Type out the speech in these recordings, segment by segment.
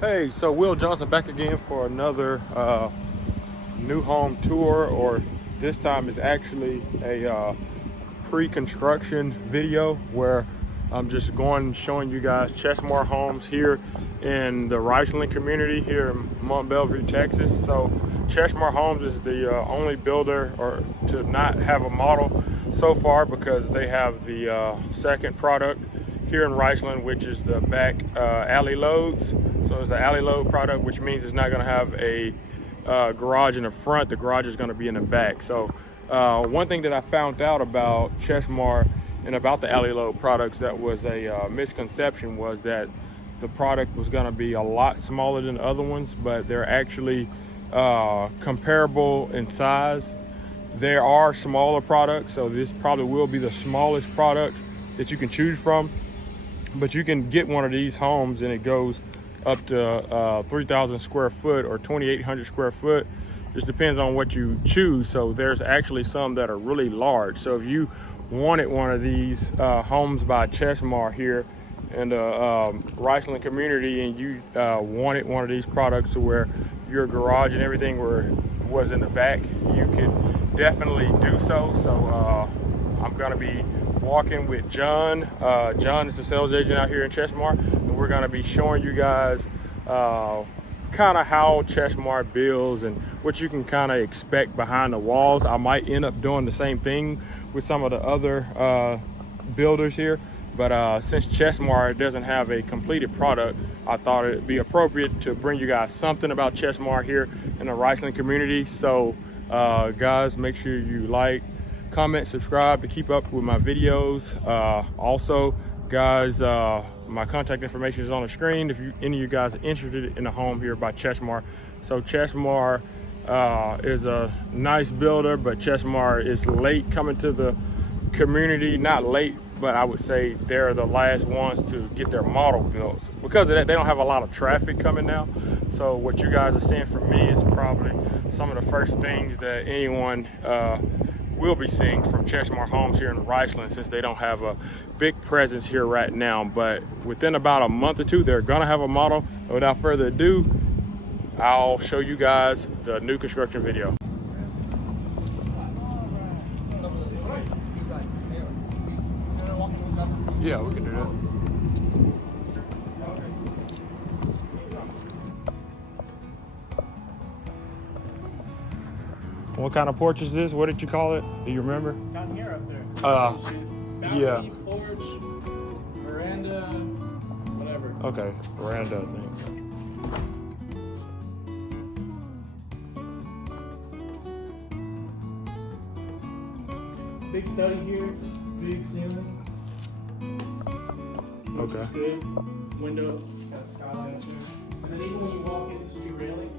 Hey, so Will Johnson back again for another new home tour, or this time is actually a pre-construction video where I'm just going and showing you guys Chesmar Homes here in the Riceland community here in Mont Belvieu, Texas. So Chesmar Homes is the only builder or to not have a model so far, because they have the second product here in Riceland, which is the back alley loads. So it's an alley load product, which means it's not going to have a garage in the front. The garage is going to be in the back. So one thing that I found out about Chesmar and about the alley load products that was a misconception was that the product was going to be a lot smaller than the other ones, but they're actually comparable in size. There are smaller products, so this probably will be the smallest product that you can choose from. But you can get one of these homes and it goes up to 3,000 square foot or 2,800 square foot. Just depends on what you choose. So there's actually some that are really large. So if you wanted one of these homes by Chesmar here in the Riceland community, and you wanted one of these products to where your garage and everything was in the back, you could definitely do so. So I'm gonna be walking with John. John is the sales agent out here in Chesmar, and we're going to be showing you guys kind of how Chesmar builds and what you can kind of expect behind the walls. I might end up doing the same thing with some of the other builders here, but since Chesmar doesn't have a completed product, I thought it'd be appropriate to bring you guys something about Chesmar here in the Riceland community. So guys, make sure you like, comment, subscribe to keep up with my videos. Also, guys, my contact information is on the screen if any of you guys are interested in a home here by Chesmar. So Chesmar is a nice builder, but Chesmar is late coming to the community. Not late, but I would say they're the last ones to get their model built. Because of that, they don't have a lot of traffic coming now. So what you guys are seeing from me is probably some of the first things that anyone will be seeing from Chesmar Homes here in Riceland, since they don't have a big presence here right now. But within about a month or two, they're gonna have a model. Without further ado, I'll show you guys the new construction video. Yeah, we can do that. What kind of porch is this? What did you call it? Do you remember? Down here up there. Balcony, yeah. Porch, veranda, whatever. Okay, veranda thing. Big study here, big ceiling. Okay. Good. Window, got a skylight up there. And then even when you walk in, this is your railing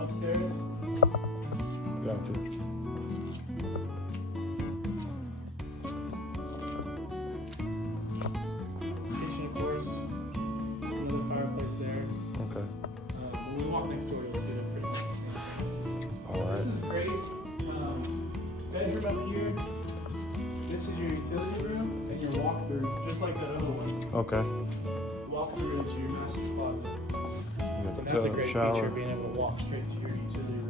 upstairs. Gotcha. Kitchen, of course. Another fireplace there. Okay. When we walk next door, you'll see it pretty much. All right. This is great. Bedroom up here. This is your utility room and your walk-through, just like that other one. Okay. Walk-through into your master closet. You got the That's a great shower. feature, being able to walk straight to your utility room.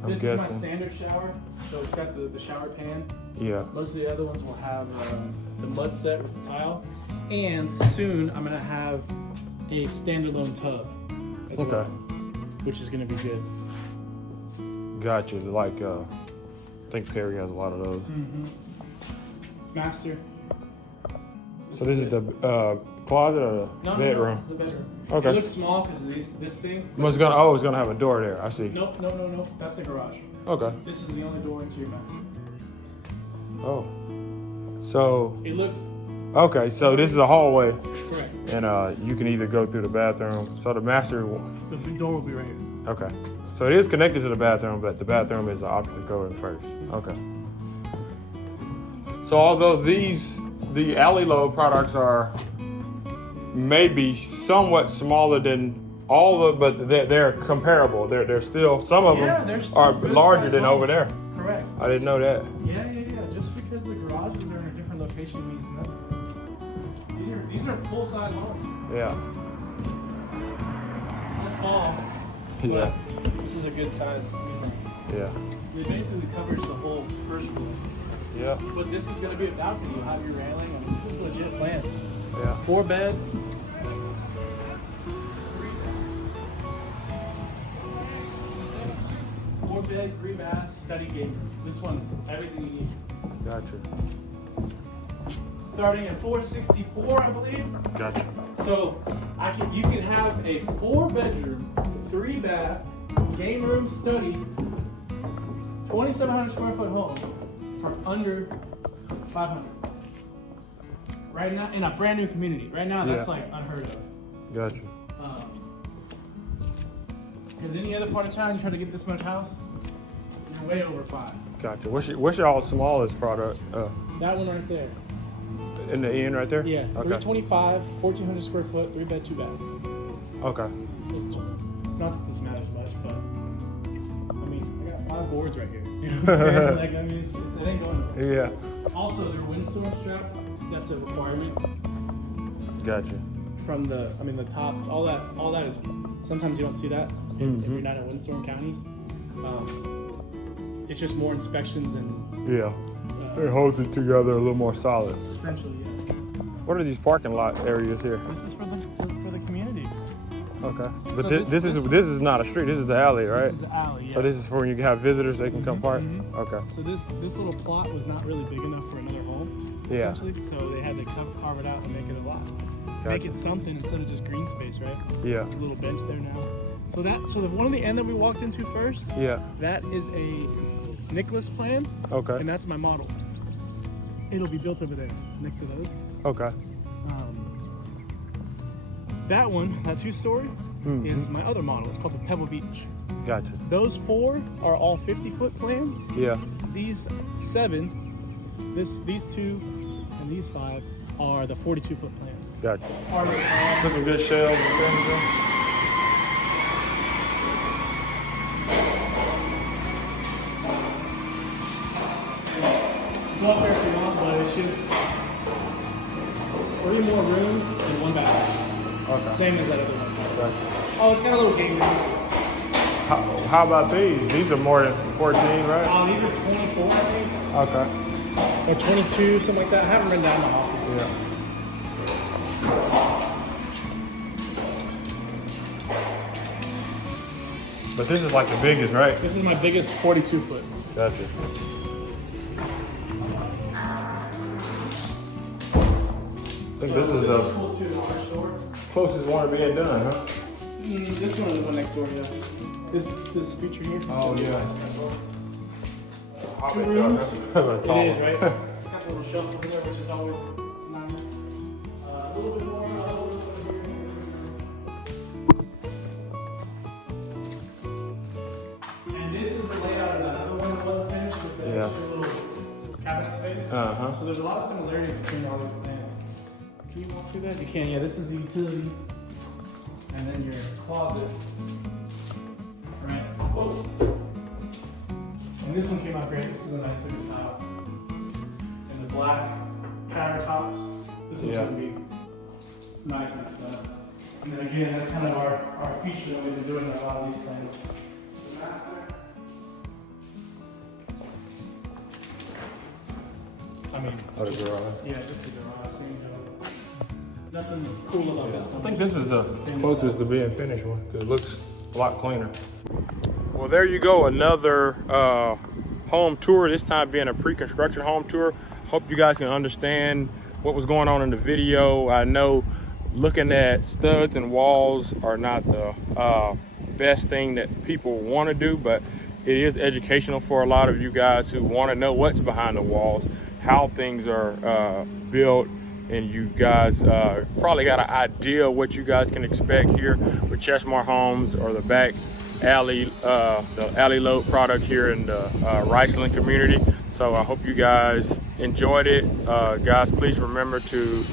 I'm This guessing. is my standard shower, so it's got the shower pan. Yeah. Most of the other ones will have the mud set with the tile, and soon I'm gonna have a standalone tub as well, which is gonna be good. Gotcha. Like, I think Perry has a lot of those. Mm-hmm. Master. So this is the closet or the bedroom? No, this is the bedroom. Okay. It looks small because of this thing. It's gonna have a door there. I see. Nope, no. That's the garage. Okay. This is the only door into your master. Oh. So. It looks Okay. So this is a hallway, correct. and you can either go through the bathroom. So the master. The door will be right here. Okay. So it is connected to the bathroom, but the bathroom is the option to go in first. Okay. So although the alley load products are maybe somewhat smaller than all of, but they're comparable. They're still, some of them are larger than over there. Correct. I didn't know that. Yeah. Just because the garages are in a different location means nothing. These are full-size homes. Yeah. Yeah. This is a good size. Yeah. It basically covers the whole first floor. Yeah. But this is going to be a balcony. You'll have your railing. I mean, this is legit land. Yeah. 4 bed. 4 bed, 3 bath, study game room. This one's everything you need. Gotcha. Starting at $464, I believe. Gotcha. So you can have a 4 bedroom, 3 bath, game room, study, 2,700 square foot home for under 500. Right now, in a brand new community. Right now, that's like unheard of. Gotcha. Because any other part of town, you try to get this much house, you're way over 5. Gotcha. What's y'all smallest product? That one right there. In the end, right there. Yeah. Okay. 325, 1,400 square foot, 3 bed, 2 bath. Okay. Not that this matters much, but I mean, I got 5 boards right here. You know what I'm saying? Like, I mean, it ain't going nowhere. Yeah. Also, their windstorm strap, that's a requirement. Gotcha. From the tops, all that is. Sometimes you don't see that if you're not in windstorm county. It's just more inspections and. Yeah. It holds it together a little more solid. Essentially, yeah. What are these parking lot areas here? This is for the community. Okay. But So this is not a street. This is the alley, right? This is the alley. Yeah. So this is for when you have visitors, they can come park. Okay. So this little plot was not really big enough for another home. Yeah. Essentially, so they had to carve it out and make it a lot. Gotcha. Make it something instead of just green space, right? Yeah. A little bench there now. So the one on the end that we walked into first. Yeah. That is a Nicholas plan. Okay. And that's my model. It'll be built over there next to those. Okay. That one, that 2-story, is my other model. It's called the Pebble Beach. Gotcha. Those 4 are all 50-foot plans. Yeah. These 7, these 2, and these 5 are the 42-foot plans. Gotcha. Put some good shells and things. Go up there if you want, but it's just 3 more rooms and 1 bathroom. Okay. Same as that other one. Gotcha. Oh, it's got a little game room. How about these? These are more than 14, right? These are 24, I think. Okay. Or 22, something like that. I haven't written down the office. Yeah. But this is like the biggest, right? This is my biggest 42-foot. Gotcha. I think this is the closest one to being done, huh? This one is the one next door, yeah. This feature here. Oh, yeah. 2 rooms. It It is, right? It's got a little shelf over there, which is always nice. A little bit more, a little bit here. And this is the layout of that other one that wasn't finished with the extra little cabinet space. So there's a lot of similarities between all these plans. Can you walk through that? You can, yeah. This is the utility. And then your closet. Right. Whoa. And this one came out great. This is a nice looking tile. And the black countertops. This is going to be nice and fun. And then again, that's kind of our feature that we've been doing in a lot of these plans. I mean, Oh, the garage. yeah, just the garage. Nothing cool about this one. I think this is the closest to being finished one because it looks a lot cleaner. Well, there you go, another home tour, this time being a pre-construction home tour. Hope you guys can understand what was going on in the video. I know looking at studs and walls are not the best thing that people want to do, but it is educational for a lot of you guys who want to know what's behind the walls, how things are built, and you guys probably got an idea what you guys can expect here with Chesmar Homes or the back alley, the alley load product here in the Riceland community. So I hope you guys enjoyed it. Guys, please remember to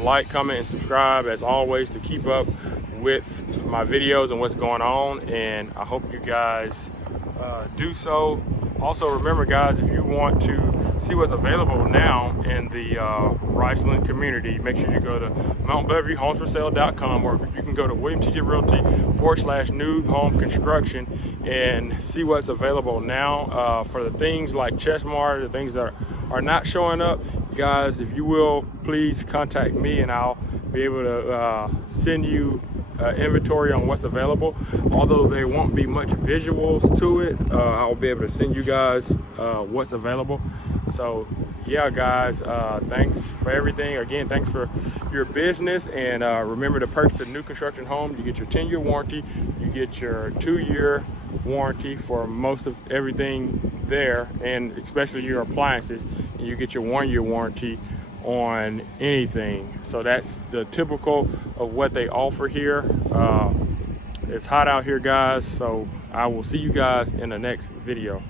like, comment, and subscribe as always to keep up with my videos and what's going on. And I hope you guys do so. Also remember guys, if you want to see what's available now in the Riceland community, make sure you go to montbelvieuhomesforsale.com, or you can go to WilliamTJ.Realty/new home construction and see what's available now for the things like Chesmar, the things that are not showing up. Guys, if you will, please contact me and I'll be able to send you inventory on what's available. Although there won't be much visuals to it, I'll be able to send you guys what's available. So yeah, guys, thanks for everything. Again, thanks for your business, and remember to purchase a new construction home. You get your 10-year warranty, you get your 2-year warranty for most of everything there, and especially your appliances, and you get your 1-year warranty on anything. So that's the typical of what they offer here. It's hot out here, guys, so I will see you guys in the next video.